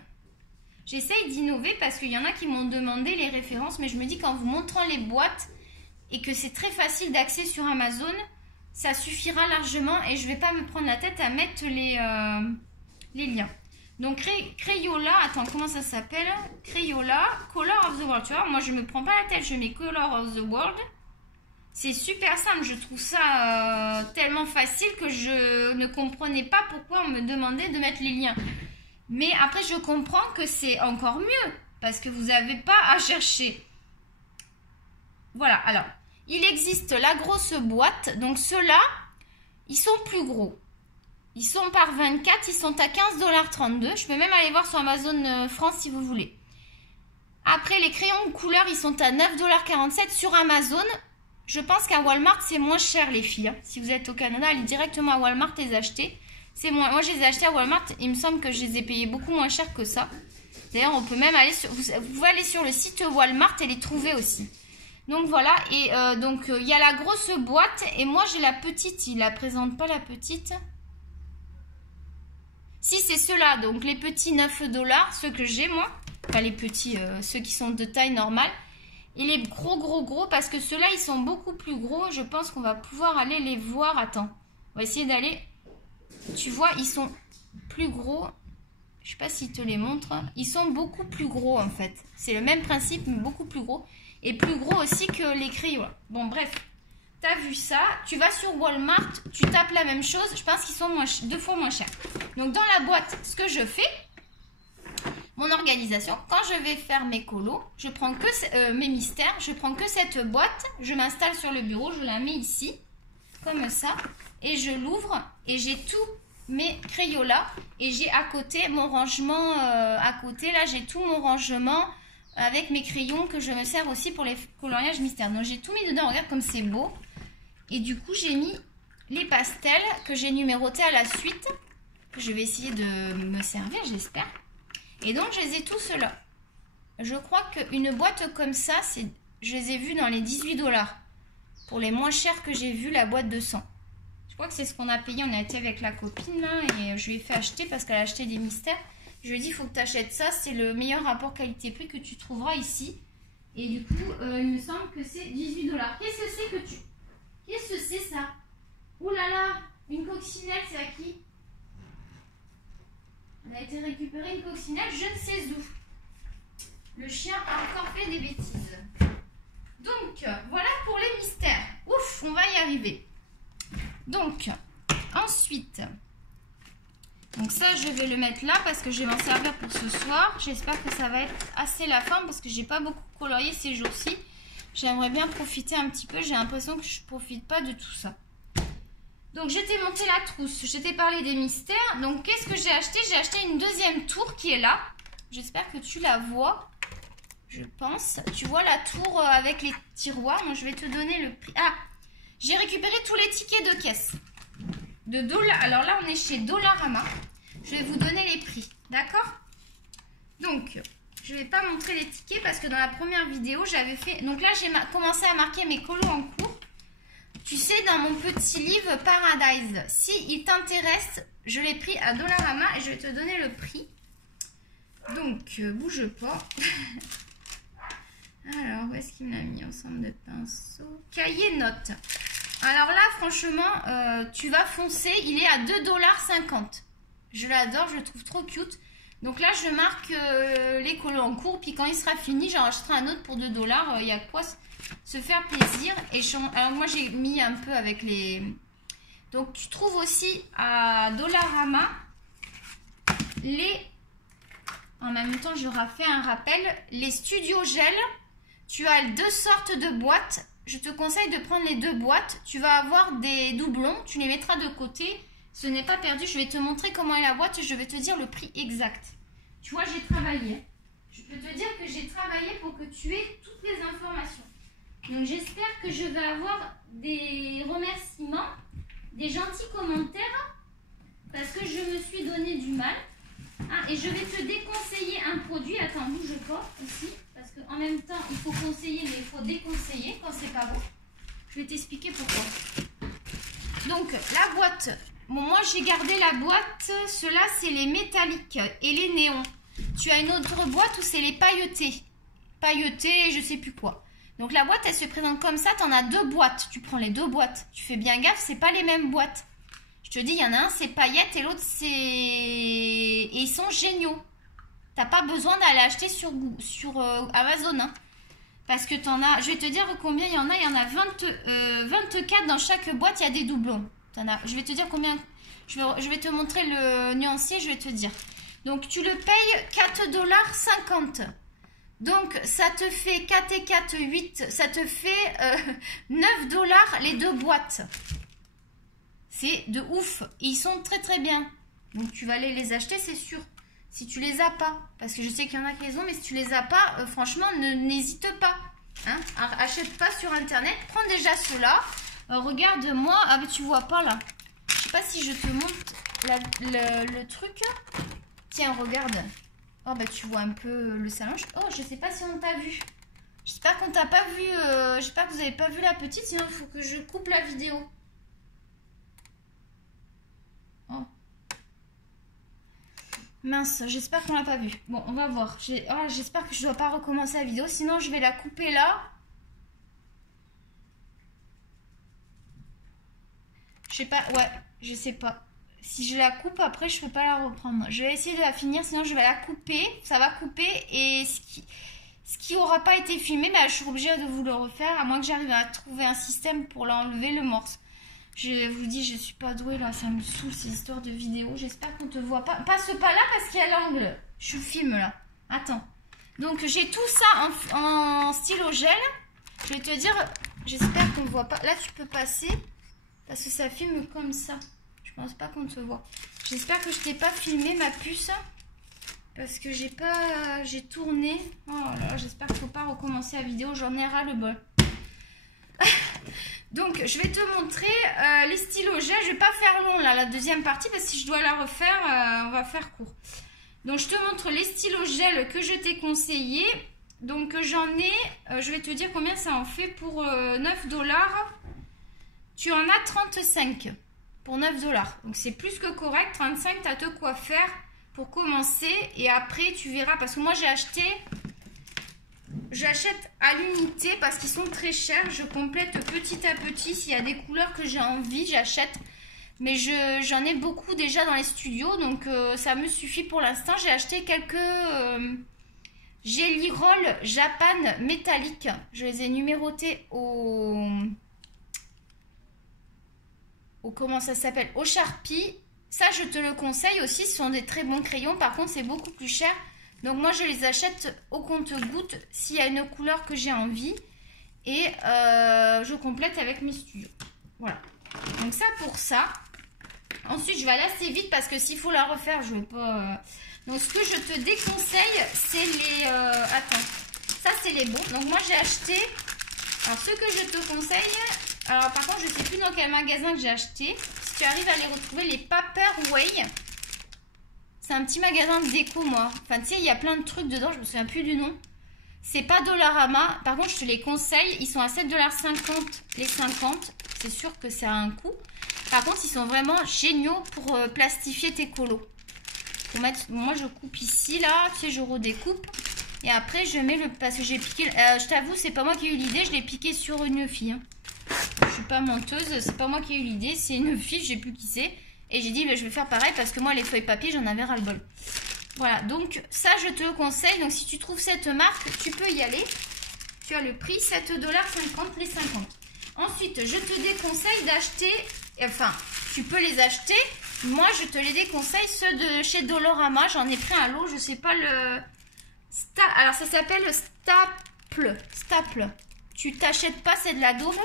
J'essaye d'innover parce qu'il y en a qui m'ont demandé les références. Mais je me dis qu'en vous montrant les boîtes et que c'est très facile d'accès sur Amazon, ça suffira largement et je ne vais pas me prendre la tête à mettre les liens. Donc Crayola, attends, comment ça s'appelle? Crayola, Color of the World. Tu vois, moi je me prends pas la tête, je mets Color of the World. C'est super simple, je trouve ça tellement facile que je ne comprenais pas pourquoi on me demandait de mettre les liens. Mais après je comprends que c'est encore mieux parce que vous n'avez pas à chercher. Voilà, alors, il existe la grosse boîte, donc ceux-là, ils sont plus gros. Ils sont par 24, ils sont à 15,32 $. Je peux même aller voir sur Amazon France si vous voulez. Après, les crayons de couleur, ils sont à 9,47 $ sur Amazon. Je pense qu'à Walmart, c'est moins cher, les filles. Hein. Si vous êtes au Canada, allez directement à Walmart les acheter. C'est moins. Moi, je les ai achetés à Walmart. Il me semble que je les ai payés beaucoup moins cher que ça. D'ailleurs, on peut même aller sur... Vous pouvez aller sur le site Walmart et les trouver aussi. Donc voilà, et donc il y a la grosse boîte et moi j'ai la petite, il la présente pas la petite. Si c'est ceux-là, donc les petits 9 $, ceux que j'ai moi, enfin les petits, ceux qui sont de taille normale. Et les gros parce que ceux-là ils sont beaucoup plus gros, je pense qu'on va pouvoir aller les voir, attends, on va essayer d'aller, tu vois ils sont plus gros, je sais pas s'il te les montre, ils sont beaucoup plus gros en fait, c'est le même principe mais beaucoup plus gros. Et plus gros aussi que les crayons. Bon, bref. T'as vu ça. Tu vas sur Walmart. Tu tapes la même chose. Je pense qu'ils sont 2 fois moins chers. Donc, dans la boîte, ce que je fais, mon organisation, quand je vais faire mes colos, je prends que mes mystères. Je prends que cette boîte. Je m'installe sur le bureau. Je la mets ici. Comme ça. Et je l'ouvre. Et j'ai tous mes Crayola. Et j'ai à côté mon rangement. À côté, là, j'ai tout mon rangement avec mes crayons que je me sers aussi pour les coloriages mystères. Donc j'ai tout mis dedans, regarde comme c'est beau. Et du coup j'ai mis les pastels que j'ai numérotés à la suite. Je vais essayer de me servir, j'espère. Et donc je les ai tous là. Je crois qu'une boîte comme ça, je les ai vus dans les 18 $. Pour les moins chers que j'ai vus, la boîte de 100. Je crois que c'est ce qu'on a payé, on a été avec la copine là. Et je lui ai fait acheter parce qu'elle a acheté des mystères. Je lui ai dit, il faut que tu achètes ça. C'est le meilleur rapport qualité-prix que tu trouveras ici. Et du coup, il me semble que c'est 18 $. Qu'est-ce que c'est que tu... Qu'est-ce que c'est ça? Ouh là là, une coccinelle, c'est à qui? On a été récupérer une coccinelle, je ne sais où. Le chien a encore fait des bêtises. Donc, voilà pour les mystères. Ouf, on va y arriver. Donc, ensuite... Donc ça, je vais le mettre là parce que je vais m'en servir pour ce soir. J'espère que ça va être assez la fin parce que j'ai pas beaucoup colorié ces jours-ci. J'aimerais bien profiter un petit peu. J'ai l'impression que je profite pas de tout ça. Donc, je t'ai monté la trousse. Je t'ai parlé des mystères. Donc, qu'est-ce que j'ai acheté? J'ai acheté une deuxième tour qui est là. J'espère que tu la vois. Je pense. Tu vois la tour avec les tiroirs. Donc, je vais te donner le prix. Ah, j'ai récupéré tous les tickets de caisse. De $. Alors là, on est chez Dollarama. Je vais vous donner les prix. D'accord? Donc, je ne vais pas montrer les tickets parce que dans la première vidéo, j'avais fait... Donc là, j'ai commencé à marquer mes colos en cours. Tu sais, dans mon petit livre Paradise, si il t'intéresse, je l'ai pris à Dollarama et je vais te donner le prix. Donc, bouge pas. Alors, où est-ce qu'il me l'a mis? Ensemble de pinceaux. Cahier notes. Alors là, franchement, tu vas foncer. Il est à 2,50 $. Je l'adore, je le trouve trop cute. Donc là, je marque les colos en cours. Puis quand il sera fini, j'en rachèterai un autre pour 2 $. Il y a quoi se faire plaisir. Et alors moi, j'ai mis un peu avec les... Donc tu trouves aussi à Dollarama les... En même temps, je refais un rappel. Les Studio Gel. Tu as 2 sortes de boîtes. Je te conseille de prendre les 2 boîtes. Tu vas avoir des doublons. Tu les mettras de côté. Ce n'est pas perdu. Je vais te montrer comment est la boîte et je vais te dire le prix exact. Tu vois, j'ai travaillé. je peux te dire que j'ai travaillé pour que tu aies toutes les informations. Donc j'espère que je vais avoir des remerciements, des gentils commentaires, parce que je me suis donné du mal. Ah, et je vais te déconseiller un produit. Attends, bouge pas aussi, parce qu'en même temps, il faut conseiller, mais il faut déconseiller quand c'est pas bon. Je vais t'expliquer pourquoi. Donc la boîte, bon, moi j'ai gardé la boîte, ceux-là c'est les métalliques et les néons. Tu as une autre boîte où c'est les pailletés. Pailletés, je sais plus quoi. Donc la boîte, elle se présente comme ça. Tu en as deux boîtes. Tu prends les deux boîtes. Tu fais bien gaffe, c'est pas les mêmes boîtes. Je te dis, il y en a un, c'est paillettes et l'autre, c'est... Et ils sont géniaux. T'as pas besoin d'aller acheter sur Amazon. Hein. Parce que tu en as... Je vais te dire combien il y en a. Il y en a 24 dans chaque boîte. Il y a des doublons. Je vais te dire combien... Je vais te montrer le nuancier. Je vais te dire. Donc, tu le payes 4,50 $. Donc, ça te fait 4 et 4, 8. Ça te fait 9 $ les deux boîtes. C'est de ouf. Ils sont très très bien. Donc, tu vas aller les acheter, c'est sûr. Si tu les as pas. Parce que je sais qu'il y en a qui les ont. Mais si tu les as pas, franchement, n'hésite pas. Hein? Achète pas sur Internet. Prends déjà ceux-là. Regarde-moi. Ah, mais tu vois pas là. Je sais pas si je te montre le truc. Tiens, regarde. Oh, bah tu vois un peu le salon. Oh, je sais pas si on t'a vu. J'espère qu'on t'a pas vu. J'espère que vous avez pas vu la petite. Sinon, il faut que je coupe la vidéo. Oh. Mince, j'espère qu'on l'a pas vu. Bon, on va voir. J'espère que je dois pas recommencer la vidéo. Sinon, je vais la couper là. Je sais pas. Ouais, je sais pas. Si je la coupe, après, je ne peux pas la reprendre. Je vais essayer de la finir, sinon je vais la couper. Ça va couper. Et ce qui n'aura pas été filmé, bah, je suis obligée de vous le refaire. À moins que j'arrive à trouver un système pour l'enlever, le morse. Je vous dis, je ne suis pas douée là. Ça me saoule ces histoires de vidéos. J'espère qu'on ne te voit pas. Passe pas là parce qu'il y a l'angle. Je filme là. Attends. Donc, j'ai tout ça en stylo gel. Je vais te dire, j'espère qu'on ne voit pas. Là, tu peux passer parce que ça filme comme ça. Je pense pas qu'on te voit. J'espère que je t'ai pas filmé ma puce. Parce que j'ai tourné. Oh là, j'espère qu'il ne faut pas recommencer la vidéo. J'en ai ras le bol. Donc, je vais te montrer les stylos gel. Je vais pas faire long là, la deuxième partie. Parce que si je dois la refaire, on va faire court. Donc, je te montre les stylos gel que je t'ai conseillé. Donc, j'en ai... je vais te dire combien ça en fait pour 9 $. Tu en as 35 pour 9 $. Donc c'est plus que correct. 35, tu as de quoi faire pour commencer. Et après, tu verras. Parce que moi, j'achète à l'unité parce qu'ils sont très chers. Je complète petit à petit. S'il y a des couleurs que j'ai envie, j'achète. Mais j'en ai beaucoup déjà dans les studios. Donc ça me suffit pour l'instant. J'ai acheté quelques Jelly Roll Japan métalliques. Je les ai numérotés comment ça s'appelle, au Sharpie. Ça, je te le conseille aussi. Ce sont des très bons crayons. Par contre, c'est beaucoup plus cher. Donc, moi, je les achète au compte-gouttes s'il y a une couleur que j'ai envie. Et je complète avec mes studios. Voilà. Donc, ça pour ça. Ensuite, je vais aller assez vite parce que s'il faut la refaire, je ne vais pas... Donc, ce que je te déconseille, c'est les... Attends. Ça, c'est les bons. Donc, moi, j'ai acheté... Alors, ce que je te conseille... Alors, par contre, je ne sais plus dans quel magasin que j'ai acheté. Si tu arrives à les retrouver, les Paperway. C'est un petit magasin de déco, moi. Enfin, tu sais, il y a plein de trucs dedans. Je me souviens plus du nom. C'est pas Dollarama. Par contre, je te les conseille. Ils sont à 7,50 $ les 50. C'est sûr que ça a un coût. Par contre, ils sont vraiment géniaux pour plastifier tes colos. Pour mettre... Moi, je coupe ici, là. Tu sais, je redécoupe. Et après, je mets le... Parce que j'ai piqué... je t'avoue, c'est pas moi qui ai eu l'idée. Je l'ai piqué sur une fille. Hein. Je suis pas menteuse. C'est pas moi qui ai eu l'idée. C'est une fille, je sais plus qui c'est. Et j'ai dit, bah, je vais faire pareil parce que moi, les feuilles papier, j'en avais ras-le-bol. Voilà, donc ça, je te le conseille. Donc, si tu trouves cette marque, tu peux y aller. Tu as le prix 7,50 $ les 50. Ensuite, je te déconseille d'acheter... Enfin, tu peux les acheter. Moi, je te les déconseille. Ceux de chez Dollarama, j'en ai pris un lot. Je sais pas le... Alors, ça s'appelle Staple. Staple. Tu t'achètes pas, c'est de la daube.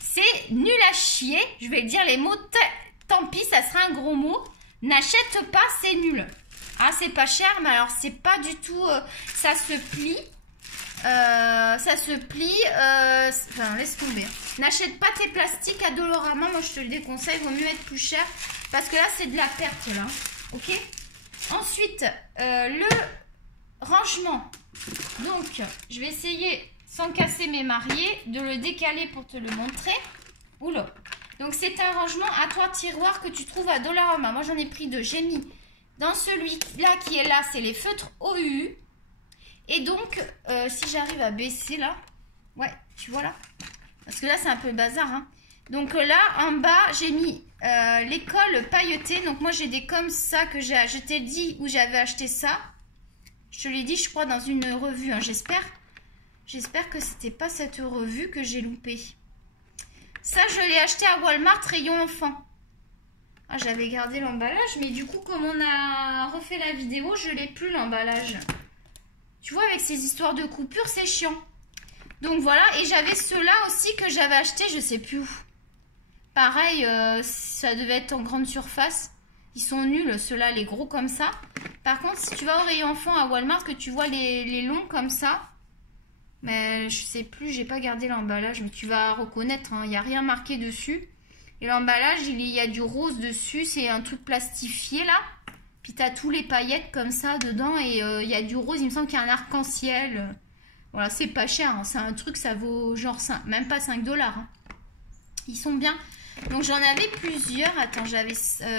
C'est nul à chier. Je vais dire les mots. Tant pis, ça sera un gros mot. N'achète pas, c'est nul. Ah, c'est pas cher, mais alors c'est pas du tout... ça se plie. Ça se plie. Enfin, laisse tomber. N'achète pas tes plastiques à Dollarama. Moi, je te le déconseille. Vaut mieux être plus cher. Parce que là, c'est de la perte, là. Ok. Ensuite, le rangement. Donc, je vais essayer, sans casser mes mariés, de le décaler pour te le montrer. Oula. Donc, c'est un rangement à 3 tiroirs que tu trouves à Dollarama. Moi, j'en ai pris 2. J'ai mis dans celui-là qui est là, c'est les feutres OU. Et donc, si j'arrive à baisser là, ouais, tu vois là, parce que là, c'est un peu le bazar, hein. Donc là, en bas, j'ai mis les cols pailletés. Donc moi, j'ai des comme ça que j'ai acheté. Je t'ai dit où j'avais acheté ça. Je te l'ai dit, je crois, dans une revue, hein, j'espère. J'espère que c'était pas cette revue que j'ai loupée. Ça, je l'ai acheté à Walmart, rayon enfant. Ah, j'avais gardé l'emballage, mais du coup, comme on a refait la vidéo, je l'ai plus l'emballage. Tu vois, avec ces histoires de coupures, c'est chiant. Donc voilà, et j'avais ceux-là aussi que j'avais acheté, je sais plus où. Pareil, ça devait être en grande surface. Ils sont nuls, ceux-là, les gros comme ça. Par contre, si tu vas au rayon enfant à Walmart, que tu vois les longs comme ça, mais je sais plus, j'ai pas gardé l'emballage, mais tu vas reconnaître, hein, il n'y a rien marqué dessus. Et l'emballage, il y a du rose dessus, c'est un truc plastifié là. Puis tu as tous les paillettes comme ça dedans et il y a du rose, il me semble qu'il y a un arc-en-ciel. Voilà, c'est pas cher, hein, c'est un truc, ça vaut genre 5, même pas 5 $. Hein. Ils sont bien. Donc j'en avais plusieurs. Attends, j'avais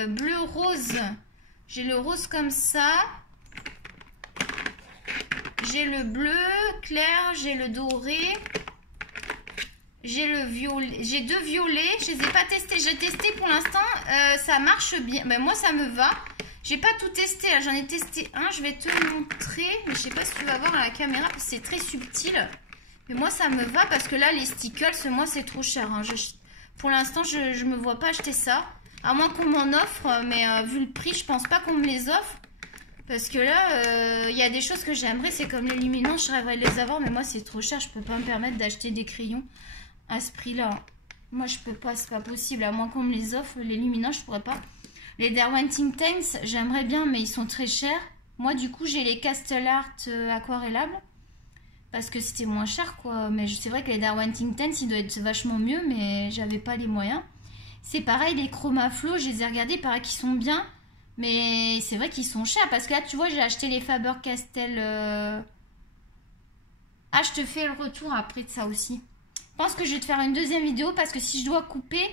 bleu rose. J'ai le rose comme ça. J'ai le bleu clair, j'ai le doré. J'ai le violet. J'ai 2 violets. Je les ai pas testés. J'ai testé pour l'instant. Ça marche bien. Ben, moi, ça me va. J'ai pas tout testé. J'en ai testé un. Je vais te montrer. Mais je sais pas si tu vas voir à la caméra parce que c'est très subtil. Mais moi, ça me va parce que là, les stickers, moi, c'est trop cher. Hein. Pour l'instant, je me vois pas acheter ça. À moins qu'on m'en offre. Mais vu le prix, je pense pas qu'on me les offre. Parce que là, il y a des choses que j'aimerais. C'est comme les luminants. Je rêverais de les avoir. Mais moi, c'est trop cher. Je peux pas me permettre d'acheter des crayons à ce prix-là. Moi, je peux pas. C'est pas possible. À moins qu'on me les offre. Les luminants, je pourrais pas. Les Derwent Think Tanks, j'aimerais bien. Mais ils sont très chers. Moi, du coup, j'ai les Castle Art aquarellables. Parce que c'était moins cher, quoi. Mais c'est vrai que les Derwent Think Tanks, ils doivent être vachement mieux. Mais j'avais pas les moyens. C'est pareil, les Chromaflow, je les ai regardés. Il paraît qu'ils sont bien. Mais c'est vrai qu'ils sont chers. Parce que là, tu vois, j'ai acheté les Faber-Castell. Ah, je te fais le retour après de ça aussi. Je pense que je vais te faire une deuxième vidéo. Parce que si je dois couper,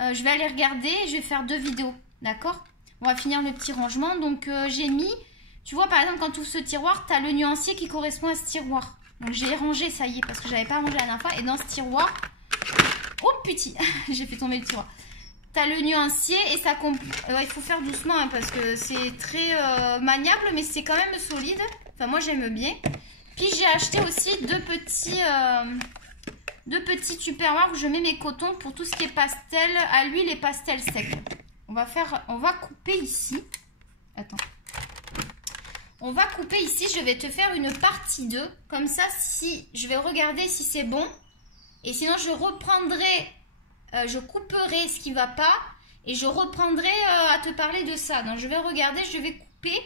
je vais aller regarder. Et je vais faire 2 vidéos. D'accord? On va finir le petit rangement. Donc, j'ai mis... Tu vois, par exemple, quand tu ouvres ce tiroir, tu as le nuancier qui correspond à ce tiroir. Donc, j'ai rangé, ça y est. Parce que j'avais pas rangé la dernière fois. Et dans ce tiroir... Oh, petit. J'ai fait tomber le tiroir. T'as le nuancier et ça il faut faire doucement hein, parce que c'est très maniable mais c'est quand même solide. Enfin moi j'aime bien. Puis j'ai acheté aussi deux petits tupperwares où je mets mes cotons pour tout ce qui est pastel à l'huile et pastel sec. On va couper ici. Attends. On va couper ici, je vais te faire une partie 2. Comme ça, si je vais regarder si c'est bon. Et sinon je reprendrai... je couperai ce qui ne va pas et je reprendrai à te parler de ça. Donc je vais regarder, je vais couper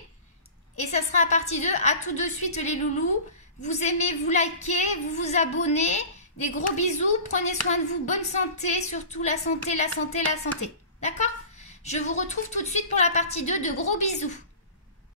et ça sera la partie 2. À tout de suite les loulous. Vous aimez, vous likez, vous vous abonnez. Des gros bisous, prenez soin de vous, bonne santé, surtout la santé, la santé, la santé. D'accord? Je vous retrouve tout de suite pour la partie 2 de gros bisous.